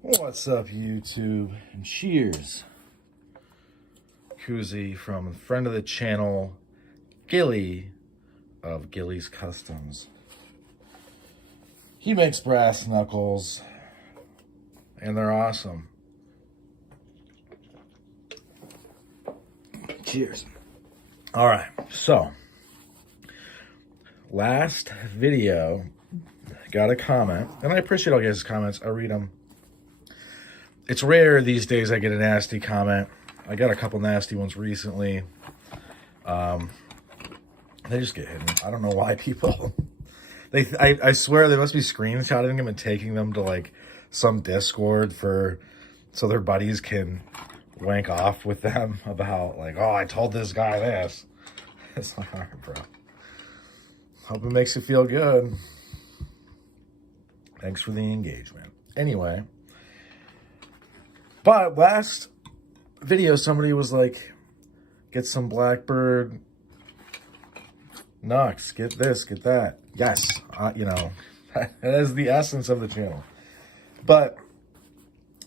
What's up, YouTube? And cheers. Koozie from friend of the channel, Gilly of Gilly's Customs. He makes brass knuckles, and they're awesome. Cheers. All right, so last video got a comment, and I appreciate all you guys' comments. I read them. It's rare these days I get a nasty comment. I got a couple nasty ones recently. They just get hidden. I don't know why people... I swear they must be screenshotting them and taking them to like some Discord so their buddies can wank off with them about like, oh, I told this guy this. It's like, all right, bro. Hope it makes you feel good. Thanks for the engagement. Anyway, but last video somebody was like, get some Blackbird Nux, get this, get that. Yes, you know, that is the essence of the channel. But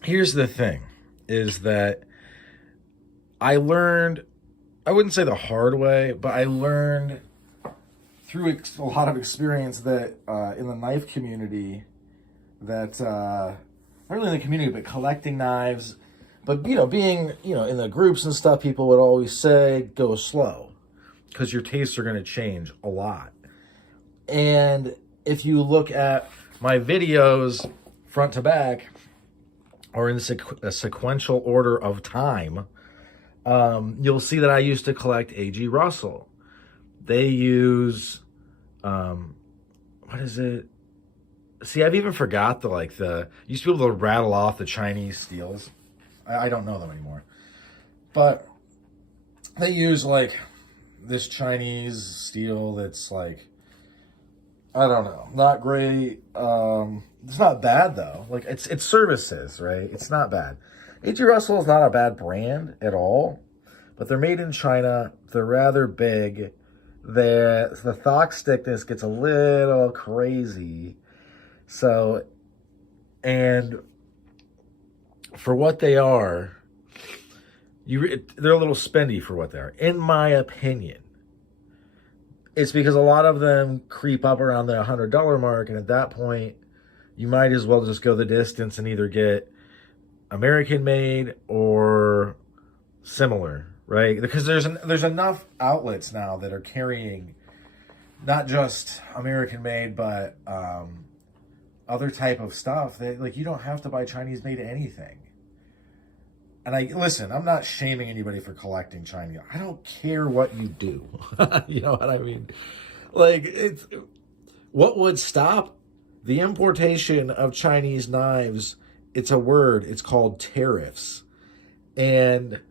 here's the thing, is that I learned, I wouldn't say the hard way, but I learned through a lot of experience that in the knife community, that, not really in the community, but collecting knives, but, you know, being, you know, in the groups and stuff, people would always say, go slow, because your tastes are going to change a lot. And if you look at my videos front to back, or in a sequential order of time, you'll see that I used to collect A.G. Russell. They use, what is it? See, I've even forgot used to be able to rattle off the Chinese steels. I don't know them anymore. But they use like this Chinese steel that's like, I don't know, not great. It's not bad though. Like it's services, right? It's not bad. A.G. Russell is not a bad brand at all, but they're made in China. They're rather big. The thock thickness gets a little crazy. So, and for what they are, they're a little spendy for what they are, in my opinion. It's because a lot of them creep up around the $100 mark, and at that point, you might as well just go the distance and either get American-made or similar, right? Because there's enough outlets now that are carrying not just American-made, but other type of stuff that, like, you don't have to buy Chinese-made anything. And listen, I'm not shaming anybody for collecting Chinese. I don't care what you do. You know what I mean? Like, what would stop the importation of Chinese knives? It's a word. It's called tariffs. And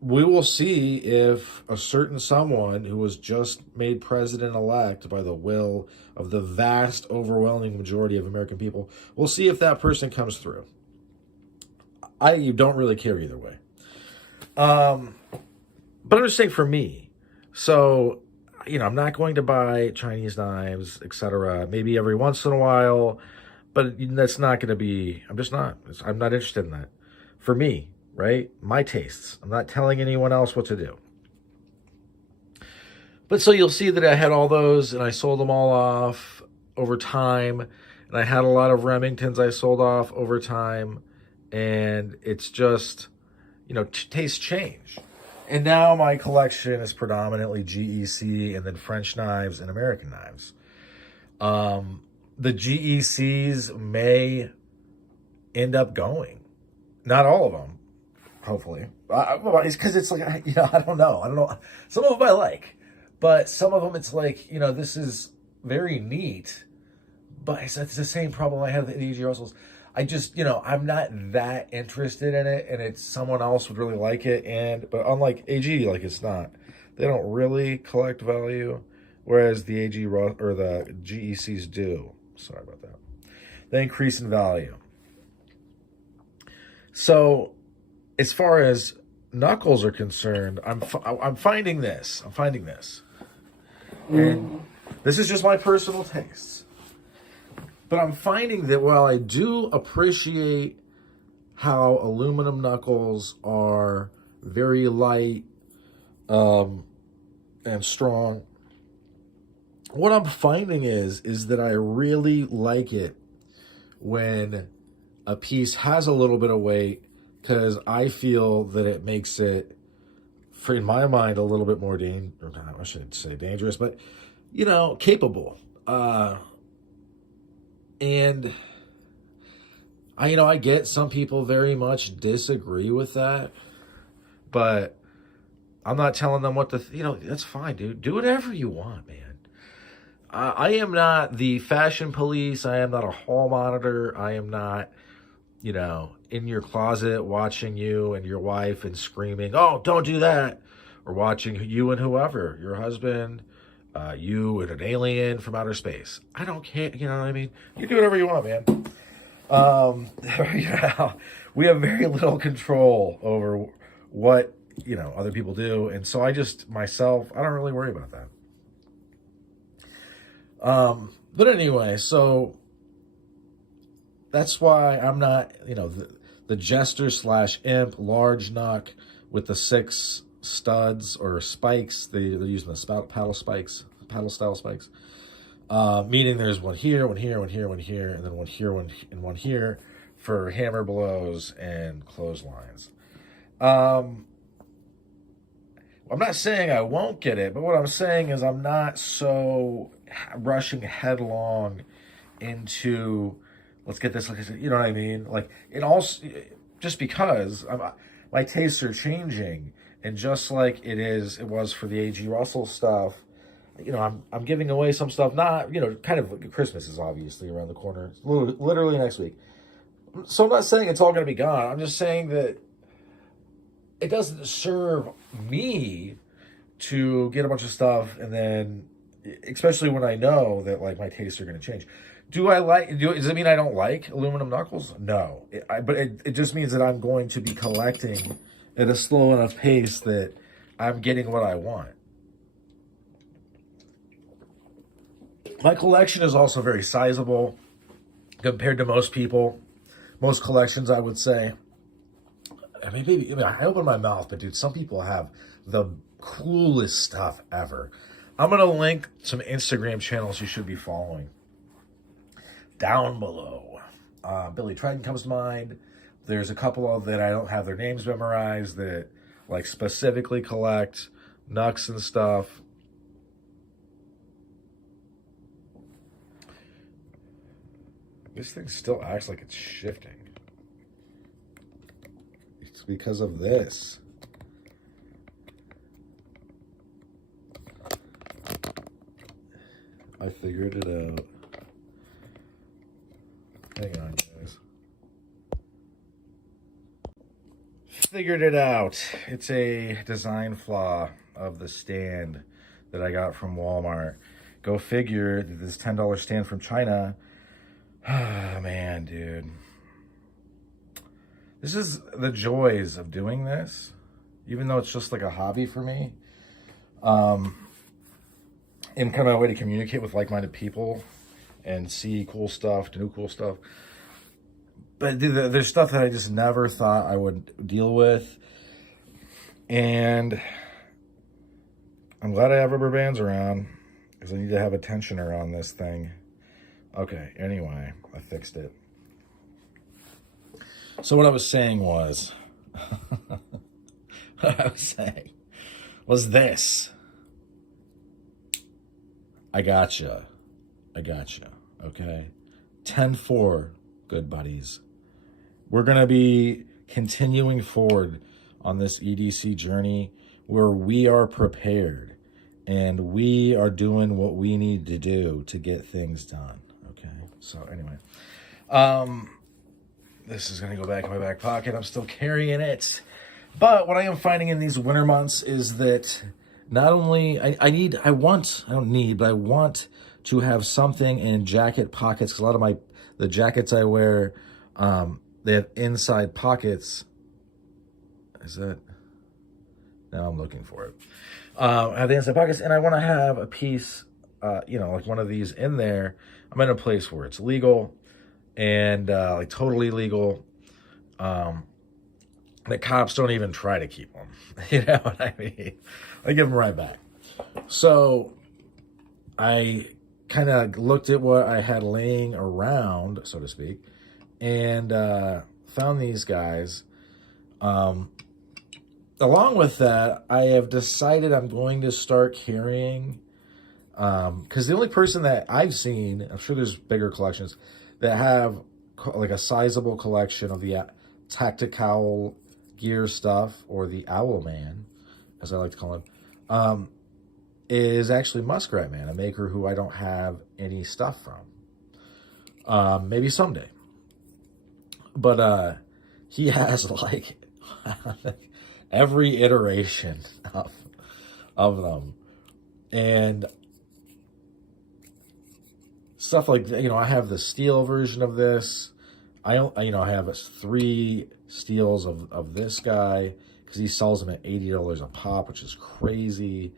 we will see if a certain someone who was just made president-elect by the will of the vast, overwhelming majority of American people, we'll see if that person comes through. You don't really care either way. But I'm just saying for me, so, you know, I'm not going to buy Chinese knives, etc. Maybe every once in a while, but that's not going to be, I'm not interested in that. For me, right? My tastes. I'm not telling anyone else what to do. But so you'll see that I had all those and I sold them all off over time. And I had a lot of Remingtons I sold off over time. And it's just, you know, tastes change. And now my collection is predominantly GEC and then French knives and American knives. The GECs may end up going. Not all of them, hopefully. It's because it's like, you know, I don't know. Some of them I like. But some of them it's like, you know, this is very neat. But it's the same problem I had with the A.G. Russells. I just, you know, I'm not that interested in it, and it's someone else would really like it. But unlike AG, like it's not, they don't really collect value, whereas the AG or the GECs do. Sorry about that. They increase in value. So, as far as knuckles are concerned, I'm finding this. And this is just my personal tastes. But I'm finding that while I do appreciate how aluminum knuckles are very light and strong. What I'm finding is that I really like it when a piece has a little bit of weight, because I feel that it makes it, for in my mind, a little bit more I shouldn't say dangerous, but capable. And I get some people very much disagree with that, but I'm not telling them what to. That's fine, dude. Do whatever you want, man. I am not the fashion police. I am not a hall monitor. I am not, in your closet watching you and your wife and screaming, "Oh, don't do that," or watching you and whoever, your husband, you and an alien from outer space. I don't care. You know what I mean? You do whatever you want, man. We have very little control over what, other people do. And so I don't really worry about that. But anyway, so that's why I'm not, the jester / imp large knuck with the 6 studs or spikes. They're using the paddle style spikes. Meaning there's one here, one here, one here, one here, and then one here, one here for hammer blows and clotheslines. I'm not saying I won't get it, but what I'm saying is I'm not so rushing headlong into, let's get this, you know what I mean? Like, it also, just because my tastes are changing, and just like it was for the A.G. Russell stuff, I'm giving away some stuff, not, kind of, Christmas is obviously around the corner, literally next week. So I'm not saying it's all going to be gone. I'm just saying that it doesn't serve me to get a bunch of stuff, and then, especially when I know that, like, my tastes are going to change. Does it mean I don't like aluminum knuckles? No. But it just means that I'm going to be collecting at a slow enough pace that I'm getting what I want. My collection is also very sizable compared to most people. Most collections, I would say. I open my mouth, but dude, some people have the coolest stuff ever. I'm going to link some Instagram channels you should be following down below. Billy Triton comes to mind. There's a couple of that I don't have their names memorized that, like, specifically collect knucks and stuff. This thing still acts like it's shifting. It's because of this. I figured it out. Hang on, guys. Figured it out. It's a design flaw of the stand that I got from Walmart. Go figure that this $10 stand from China. Ah, man, dude. This is the joys of doing this, even though it's just like a hobby for me. And kind of a way to communicate with like-minded people and see cool stuff, do cool stuff. But there's stuff that I just never thought I would deal with. And I'm glad I have rubber bands around, because I need to have a tensioner on this thing. Okay, anyway, I fixed it. So what I was saying was, this. I gotcha. Okay. 10-4, good buddies. We're going to be continuing forward on this EDC journey where we are prepared and we are doing what we need to do to get things done. Okay. So anyway, this is going to go back in my back pocket. I'm still carrying it. But what I am finding in these winter months is that not only I want to have something in jacket pockets, because a lot of the jackets I wear, they have inside pockets. Is that? Now I'm looking for it. I have the inside pockets, and I want to have a piece, like one of these in there. I'm in a place where it's legal and like totally legal. that cops don't even try to keep them. You know what I mean? I give them right back. So I kind of looked at what I had laying around, so to speak, and found these guys. Along with that, I have decided I'm going to start carrying, because the only person that I've seen, I'm sure there's bigger collections, that have like a sizable collection of the tactical gear stuff, or the Owl Man, as I like to call him, is actually Muskrat Man, a maker who I don't have any stuff from. Maybe someday. But he has like every iteration of them. And stuff like, I have the steel version of this. I have 3 steels of this guy, because he sells them at $80 a pop, which is crazy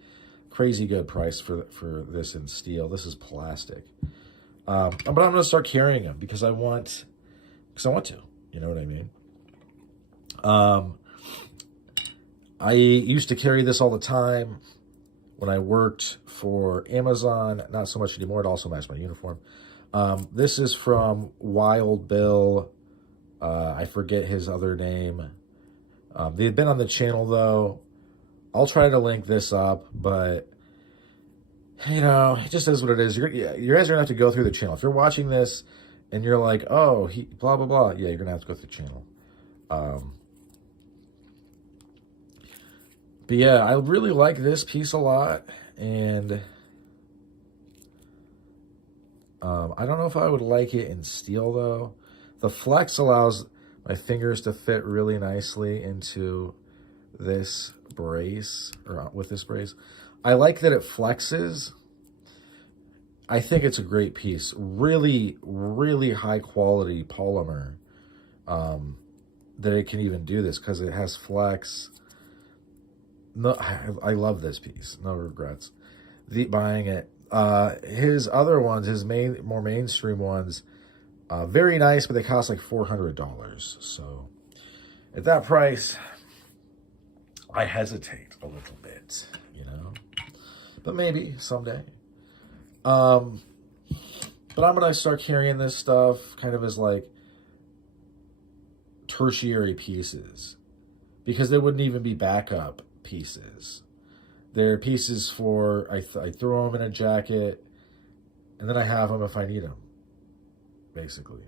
good price for this in steel. This is plastic. But I'm going to start carrying them because I want to. You know what I mean? I used to carry this all the time when I worked for Amazon. Not so much anymore. It also matched my uniform. This is from Wild Bill. I forget his other name. They had been on the channel, though. I'll try to link this up, but, it just is what it is. You guys are going to have to go through the channel. If you're watching this and you're like, oh, he blah, blah, blah, yeah, you're going to have to go through the channel. But yeah, I really like this piece a lot, and I don't know if I would like it in steel, though. The flex allows my fingers to fit really nicely into this brace, or with this brace. I like that it flexes. I think it's a great piece. Really, really high quality polymer, that it can even do this, because it has flex. No, I love this piece. No regrets buying it. His other ones, his more mainstream ones, very nice, but they cost like $400. So at that price, I hesitate a little bit, but maybe someday. But I'm gonna start carrying this stuff kind of as like tertiary pieces, because they wouldn't even be backup pieces. They're pieces for, I throw them in a jacket, and then I have them if I need them, basically.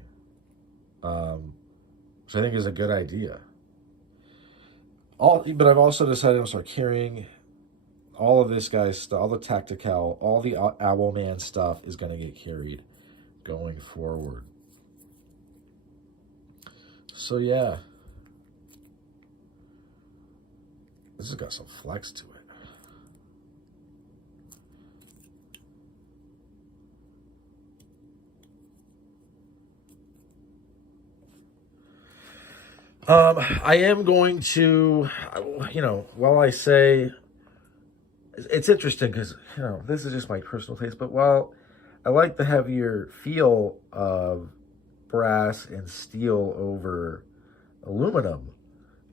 Which I think is a good idea. But I've also decided to start carrying all of this guy's stuff, all the tactical, all the Owl Man stuff is going to get carried going forward. So yeah. This has got some flex to it. I am going to, while I say, it's interesting because, this is just my personal taste, but while I like the heavier feel of brass and steel over aluminum,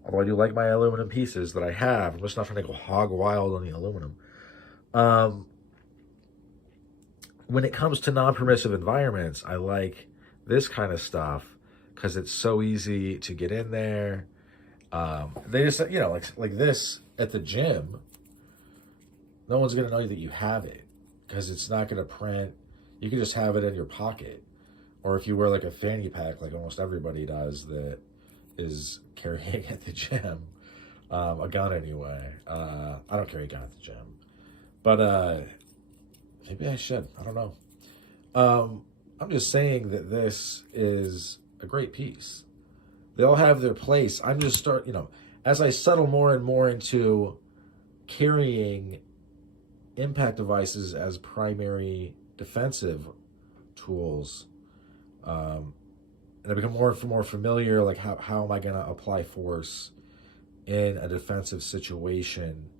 although I do like my aluminum pieces that I have, I'm just not trying to go hog wild on the aluminum. When it comes to non-permissive environments, I like this kind of stuff because it's so easy to get in there. They just, like this at the gym, no one's going to know that you have it because it's not going to print. You can just have it in your pocket. Or if you wear like a fanny pack, like almost everybody does that is carrying at the gym, a gun anyway. I don't carry a gun at the gym, but maybe I should. I don't know. I'm just saying that this is a great piece. They all have their place. I'm just as I settle more and more into carrying impact devices as primary defensive tools, and I become more and more familiar, like how am I going to apply force in a defensive situation,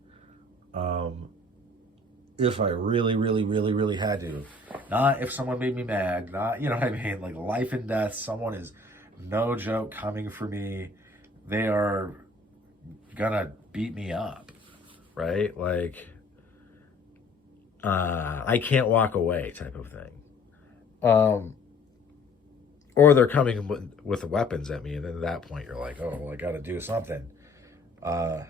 if I really, really, really, really had to. Not if someone made me mad, not, you know what I mean? Like life and death, someone is no joke, coming for me. They are gonna beat me up, right? Like, I can't walk away type of thing. Or they're coming with weapons at me, and then at that point you're like, oh, well, I got to do something. And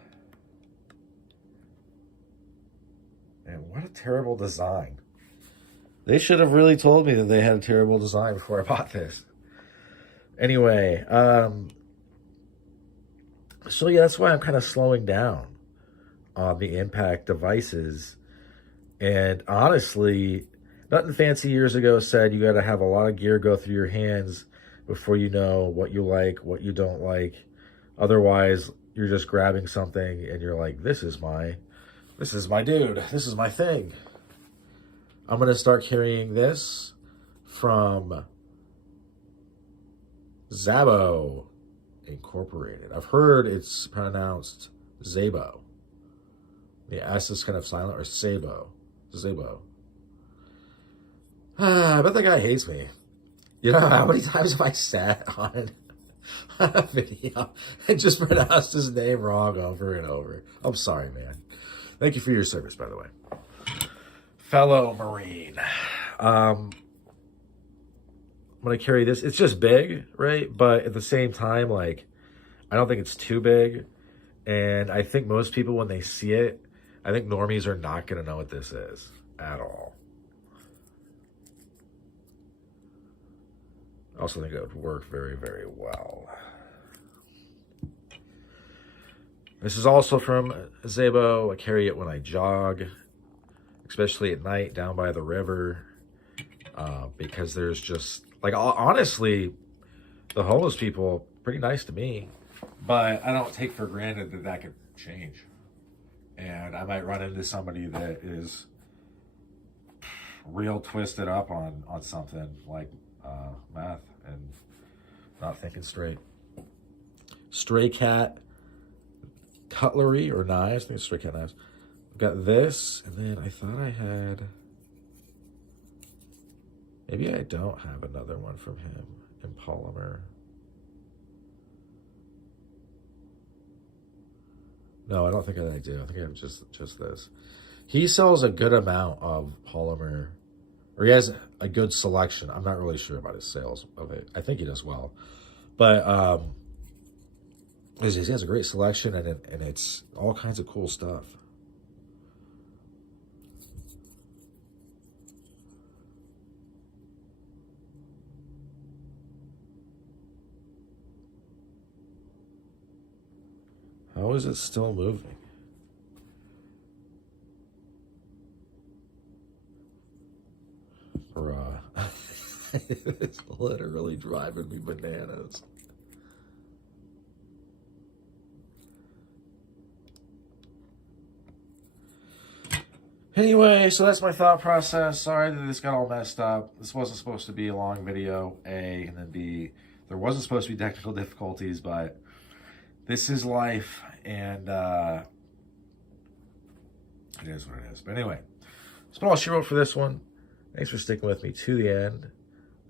what a terrible design. They should have really told me that they had a terrible design before I bought this. Anyway, so yeah, that's why I'm kind of slowing down on the impact devices. And honestly, Nothing Fancy years ago said you got to have a lot of gear go through your hands before you know what you like, what you don't like. Otherwise, you're just grabbing something and you're like, this is my dude. This is my thing. I'm going to start carrying this from Zabo Incorporated. I've heard it's pronounced Zabo. The S is kind of silent, or Sabo. Zabo. I bet that guy hates me. You know how many times have I sat on a video and just pronounced his name wrong over and over? I'm sorry, man. Thank you for your service, by the way. Fellow Marine. I'm going to carry this. It's just big, right? But at the same time, like, I don't think it's too big. And I think most people, when they see it, I think normies are not going to know what this is at all. I also think it would work very, very well. This is also from Zabo. I carry it when I jog, especially at night down by the river, because there's just, like, honestly, the homeless people, pretty nice to me, but I don't take for granted that that could change. And I might run into somebody that is real twisted up on something like meth and not thinking straight. Stray Cat cutlery or knives. I think it's Stray Cat knives. I've got this, and then I thought I had... Maybe I don't have another one from him in polymer. No, I don't think I do. I think I have just this. He sells a good amount of polymer, or he has a good selection. I'm not really sure about his sales of it. I think he does well. But he has a great selection, and it's all kinds of cool stuff. How is it still moving? Bruh. It's literally driving me bananas. Anyway, so that's my thought process. Sorry that this got all messed up. This wasn't supposed to be a long video, A, and then B, there wasn't supposed to be technical difficulties, but this is life, and it is what it is. But anyway, that's all she wrote for this one. Thanks for sticking with me to the end.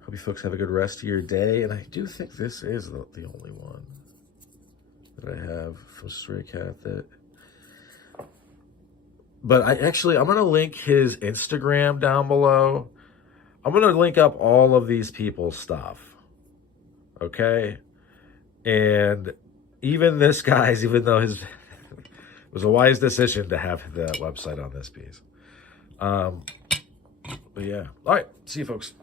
Hope you folks have a good rest of your day. And I do think this is the only one that I have from Stray Cat that... But I'm going to link his Instagram down below. I'm going to link up all of these people's stuff. Okay? And even this guy's, even though it was a wise decision to have the website on this piece. But yeah. All right. See you folks.